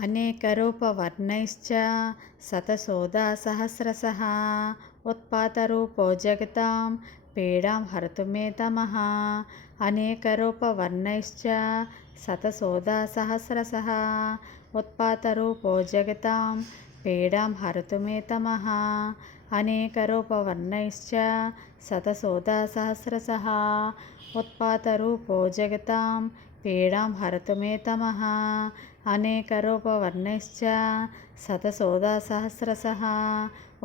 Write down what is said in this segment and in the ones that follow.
अनेकरूपवर्णैश्च शतशोधासहस्रशः उत्पातरूपो जगतां पीडां हर्तुमे तमः अनेकरूपवर्णैश्च शतशोधासहस्रशः उत्पातरूपो जगतां पीडां हर्तुमे तमः अनेकरूपवर्णैश्च शतशोधासहस्रशः उत्पातरूपो जगतां पीडां हरतु मे तमः अनेकरूपवर्णैश्च शतशोधासहस्रशः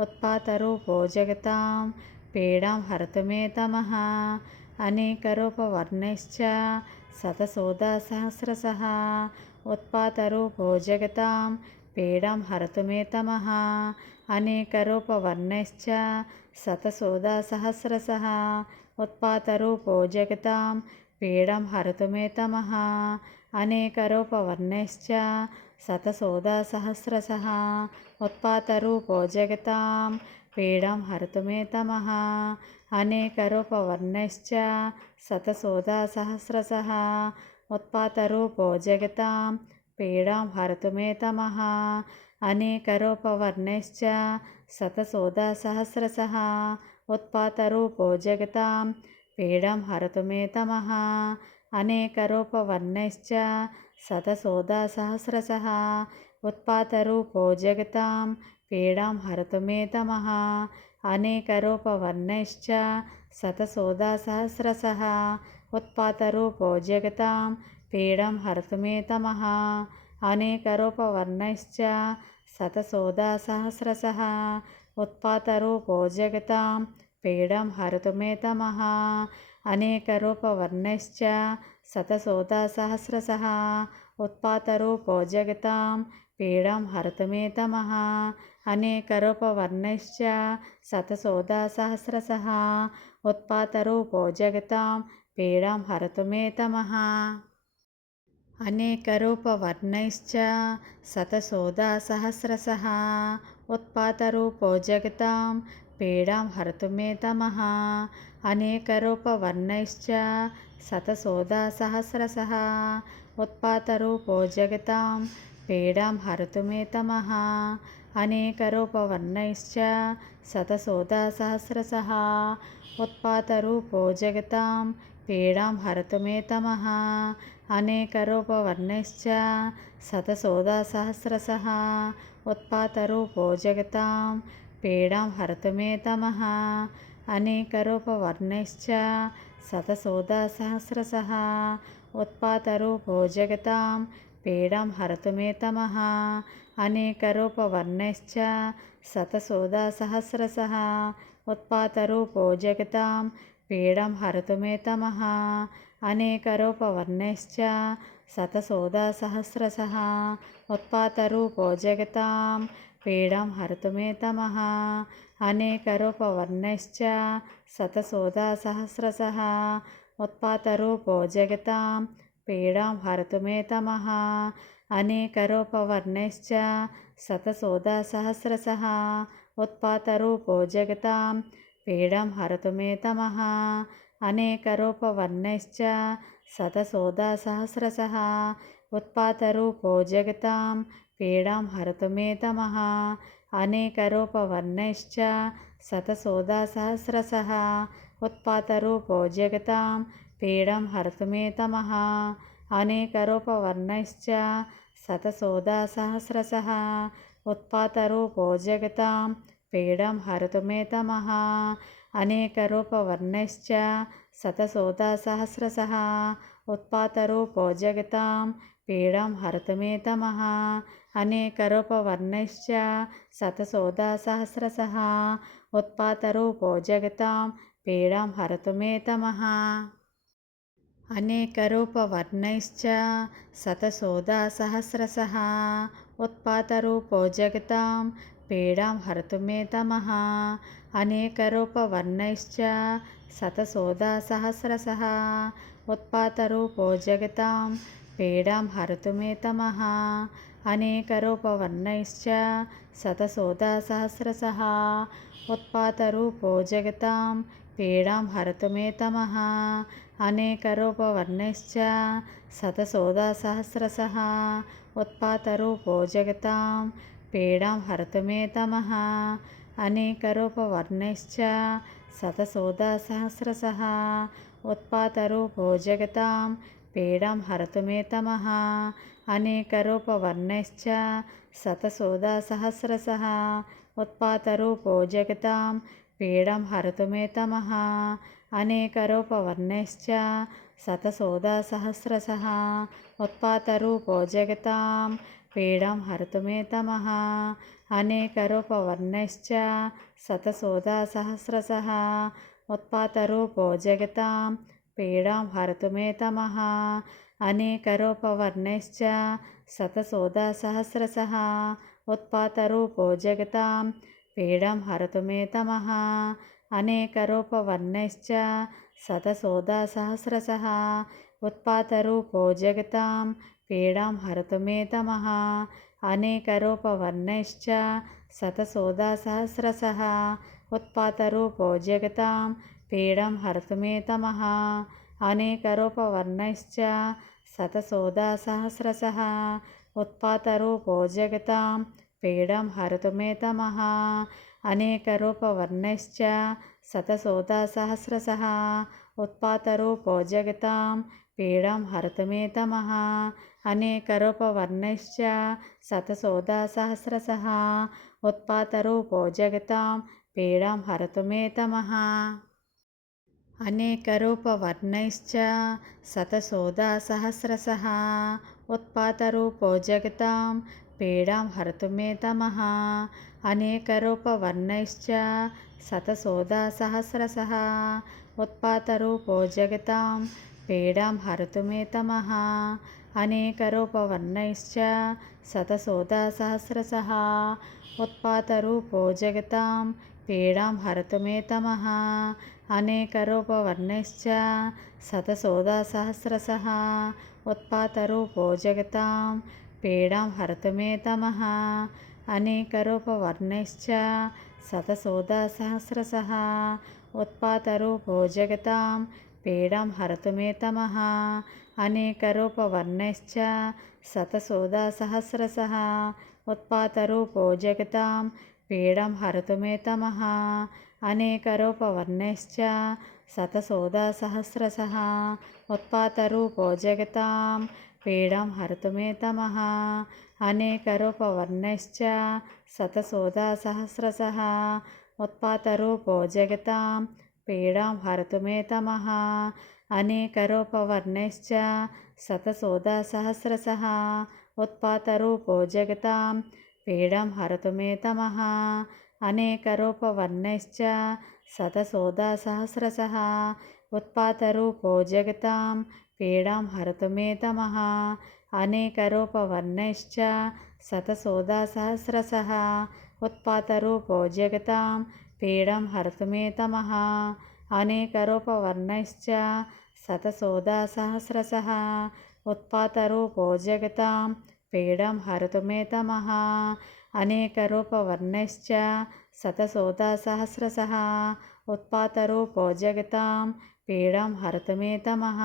उत्पातरूपो जगतां पीडां हरतुमे तमः अनेकरूपवर्णैश्च शतशोधासहस्रशः उत्पातरूपो जगतां पीडां हरतुमे तमः अनेकरूपवर्णैश्च शतशोधासहस्रशः उत्पातरूपो जगतां पीडां हरतुमे तमः अनेकरूपवर्णैश्च शतशोधसहस्रशः उत्पातरूपो जगतां पीडां हर्तुमे तमः अनेकरूपवर्णैश्च शतशोधसहस्रशः उत्पातरूपो जगतां पीडां हर्तुमे तमः अनेकरूपवर्णैश्च शतशोधसहस्रशः उत्पातरूपो जगतां पीडां हरतु मे तमः अनेकरूपवर्णैश्च शतशोधसहस्रशः उत्पातरूपो जगतां पीडां हरतु मे तमः अनेकरूपवर्णैश्च शतशोधसहस्रशः उत्पातरूपो जगतां पीडां हरतु मे तमः अनेकरूपवर्णैश्च शतशोधसहस्रशः उत्पातरूपो जगतां पीडां हरतु मे तमः अनेकरूपवर्णश्च शतशोधसहस्रशः उत्पातरूपो जगतां पीडां हर्तुमेतमः अनेकरूपवर्णश्च शतशोधसहस्रशः उत्पातरूपो जगतां पीडां हर्तुमेतमः अनेकरूपवर्णैश्च शतशोधसहस्रशः उत्पातरूपो जगतां पीडां हर्तुमेतमः मे तमः అనేకరూపవర్ణైశ్చ శతశోధాసహస్రశः उत्पातरूपो जगतां पीडां हरतु मे तमः అనేకరూపవర్ణైశ్చ శతశోధాసహస్రశः उत्पातरूपो जगतां पीडां हरतु मे तमः అనేకరూపవర్ణైశ్చ శతశోధాసహస్రశः उत्पातरूपो जगतां पीडां हरतु मे तमः अनेकरूपवर्णैश्च शतशोधसहस्रशः उत्पातरूपो जगतां पीडां हरतु मे तमः अनेकरूपवर्णैश्च शतशोधसहस्रशः उत्पातरूपो जगतां पीडां हरतु मे तमः अनेकरूपवर्णैश्च शतशोधसहस्रशः उत्पातरूपो जगतां పీడాं హర్తుమే తమః. అనేకరూపవర్ణైశ్చ శతశోధసహస్రశः ఉత్పాతరూపో జగతాం పీడాం హర్తుమే తమః. అనేకరూపవర్ణైశ్చ శతశోధసహస్రశः ఉత్పాతరూపో జగతాం పీడాం హరతుమే తమః. అనేకరూపవర్ణైశ్చ శతశోధసహస్రశः ఉత్పాతరూపో జగతాం పీడాं హరతుమే తమః. అనేకరూపవర్ణైశ్చ శతశోధాసహస్రశः ఉత్పాతరూపో జగతాం పీడం హరతుమే తమః. అనేకరూపవర్ణైశ్చ శతశోధాసహస్రశः ఉత్పాతరూపో జగతాం పీడం హరతుమే తమః. అనేకరూపవర్ణైశ్చ శతశోధాసహస్రశः ఉత్పాతరూపో జగతాం పీడం హరతుమే अनेकरूपवर्णैश्च शतशोधसहस्रशः उत्पातरूपो जगतां पीडां हरतु मे तमः अनेकरूपवर्णैश्च शतशोधसहस्रशः उत्पातरूपो जगतां पीडां हरतु मे तमः अनेकरूपवर्णैश्च शतशोधसहस्रशः उत्पातरूपो जगतां पीडां हरतु मे तमः అనేకరూపవర్ణैశ్చ శతశోధాసహస్రశः ఉత్పాతరూపో జగతాం పీడాం హరతుమే తమః అనేకరూపవర్ణైశ్చ శతశోధాసహస్రశः ఉత్పాతరూపో జగతాం పీడాం హరతుమే తమః అనేకరూపవర్ణైశ్చ శతశోధాసహస్రశः ఉత్పాతరూపో జగతాం పీడాం హరతుమే తమః. అనేకరూపవర్ణశ్చ శతశోధసహస్రశः ఉత్పాతరూపో జగతాం పీడాం హరతుమే తమః. అనేకరూపవర్ణశ్చ శతశోధసహస్రశः ఉత్పాతరూపో జగతాం పీడాం హరతుమే తమః. అనేకరూపవర్ణశ్చ శతశోధసహస్రశः ఉత్పాతరూపో జగతాం పీడాं హరతుమే తమః. అనేకరూపవర్ణైశ్చ శతశోధసహస్రశः ఉత్పాతరూపో జగతాం పీడాం హరతుమే తమః. అనేకరూపవర్ణైశ్చ శతశోధసహస్రశः ఉత్పాతరూపో జగతాం పీడాం హరతుమే తమః. అనేకరూపవర్ణైశ్చ శతశోధసహస్రశः ఉత్పాతరూపో జగతాం పీడం హరతుమే తమ. అనేకరూపవర్ణైశ్చ శతశోధాసహస్రశ ఉత్పాతరూపో జగతాం పీడం హరతుమే తమ. అనేకరూపవర్ణైశ్చ శతశోధాసహస్రశ ఉత్పాతరూపో జగతాం పీడం హరతుమే తమ. అనేకరూపవర్ణైశ్చ శతశోధాసహస్రశ ఉత్పాతరూపో జగతాం పీడాం హరతుమే अनेकरूपवर्णैश्च शतशोधसहस्रशः उत्पातरूपो जगतां पीडां हरतु मे तमः अनेकरूपवर्णैश्च शतशोधसहस्रशः उत्पातरूपो जगतां पीडां हरतु मे तमः अनेकरूपवर्णैश्च शतशोधसहस्रशः उत्पातरूपो जगतां पीडां हरतु मे तमः अनेकरूपवर्णैश्च शतशोधसहस्रशः उत्पातरूपो जगतां पीडां हरतु मे तमः अनेकरूपवर्णैश्च शतशोधसहस्रशः उत्पातरूपो जगतां पीडां हरतु मे तमः अनेकरूपवर्णैश्च शतशोधसहस्रशः उत्पातरूपो जगतां पीडां हरतु मे तमः अनेकरूपवर्णैश्च शतशोधसहस्रशः उत्पातरूपो जगतां पीडां हरतु मे तमः अनेकरूपवर्णैश्च शतशोधसहस्रशः उत्पातरूपो जगतां पीडां हरतु मे तमः अनेकरूपवर्णैश्च शतशोधसहस्रशः उत्पातरूपो जगतां पीडां हरतु मे तमः अनेकरूपवर्णैश्च शतशोधसहस्रशः उत्पातरूपो जगतां पीडां हरतु मे तमः अनेकरूपवर्णैश्च शतशोधसहस्रशः उत्पातरूपो जगतां पीडां हरतु मे तमः अनेकरूपवर्णैश्च शतशोधसहस्रशः उत्पातरूपो जगतां पीडां हरतु मे तमः अनेकरूपवर्णैश्च शतशोधसहस्रशः उत्पातरूपो जगतां पीडां हरतु मे तमः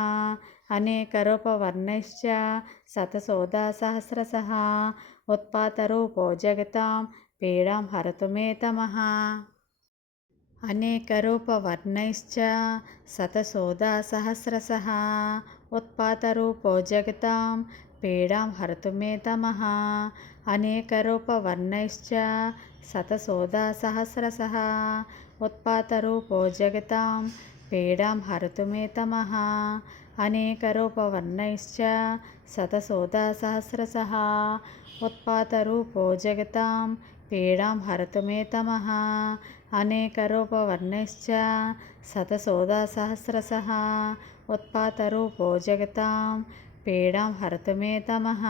अनेकरूपवर्णैश्च शतशोधसहस्रशः उत्पातरूपो जगतां पीडां हरतु मे तमः अनेकरूपवर्णैश्च शतशोधसहस्रशः उत्पातरूपो जगतां पीडां हरतु मे तमः अनेकरूपवर्णैश्च शतशोधसहस्रशः उत्पातरूपो जगतां पीडां हरतु मे तमः अनेकरूपवर्णैश्च शतशोधसहस्रशः उत्पातरूपो जगतां पीडां हरतु मे तमः अनेकरूपवर्णैश्च शतशोधसहस्रशः उत्पातरूपो जगतां పీడాం హరతుమే తమః.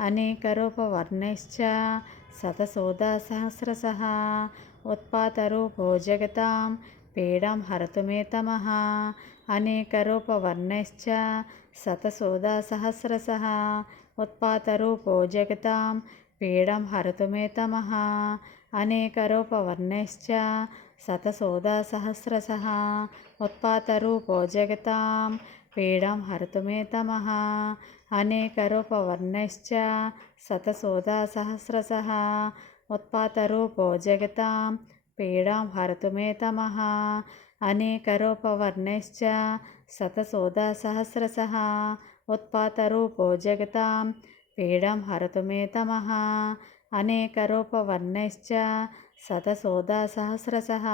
అనేకరూపవర్ణైశ్చ సతశోధసహస్రశ ఉత్పాతరూపో జగతాం పీడాం హరతుమే తమః. అనేకరూపవర్ణైశ్చ సతశోధసహస్రశ ఉత్పాతరూపో జగతాం పీడాం హరతుమే తమః. అనేకరూపవర్ణైశ్చ సతశోధసహస్రశ ఉత్పాతరూపో జగతాం పీడాं హర్తుమే తమః. అనేకరూపవర్ణశ్చ శతశోధసహస్రశः ఉత్పాతరూపో జగతాం పీడాం హర్తుమే తమః. అనేకరూపవర్ణశ్చ శతశోధసహస్రశः ఉత్పాతరూపో జగతాం పీడాం హరతుమే తమః. అనేకరూపవర్ణశ్చ శతశోధసహస్రశः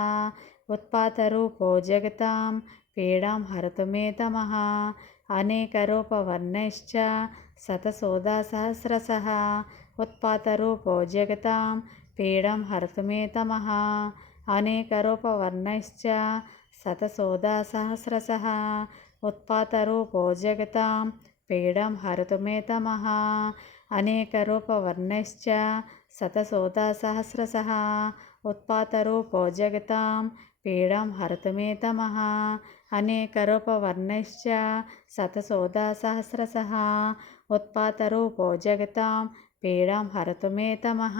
ఉత్పాతరూపో జగతాం పీడాं హరతుమే తమః. అనేకరూపవర్ణశ్చ శతశోధాసహస్రశः ఉత్పాతరూపో జగతాం పీడం హరతుమే తమః. అనేకరూపవర్ణశ్చ శతశోధాసహస్రశः ఉత్పాతరూపో జగతాం పీడం హరతుమే తమః. అనేకరూపవర్ణశ్చ శతశోధాసహస్రశः ఉత్పాతరూపో జగతాం పీడం హరతుమే मे तमः अनेकरूपवर्णैश्च शतशोधासहस्रशः उत्पातरूपो जगतां पीडां हरतु मे तमः अनेकरूपवर्णैश्च शतशोधासहस्रशः उत्पातरूपो जगतां पीडां हरतु मे तमः अनेकरूपवर्णैश्च शतशोधासहस्रशः उत्पातरूपो जगतां पीडां हरतु मे तमः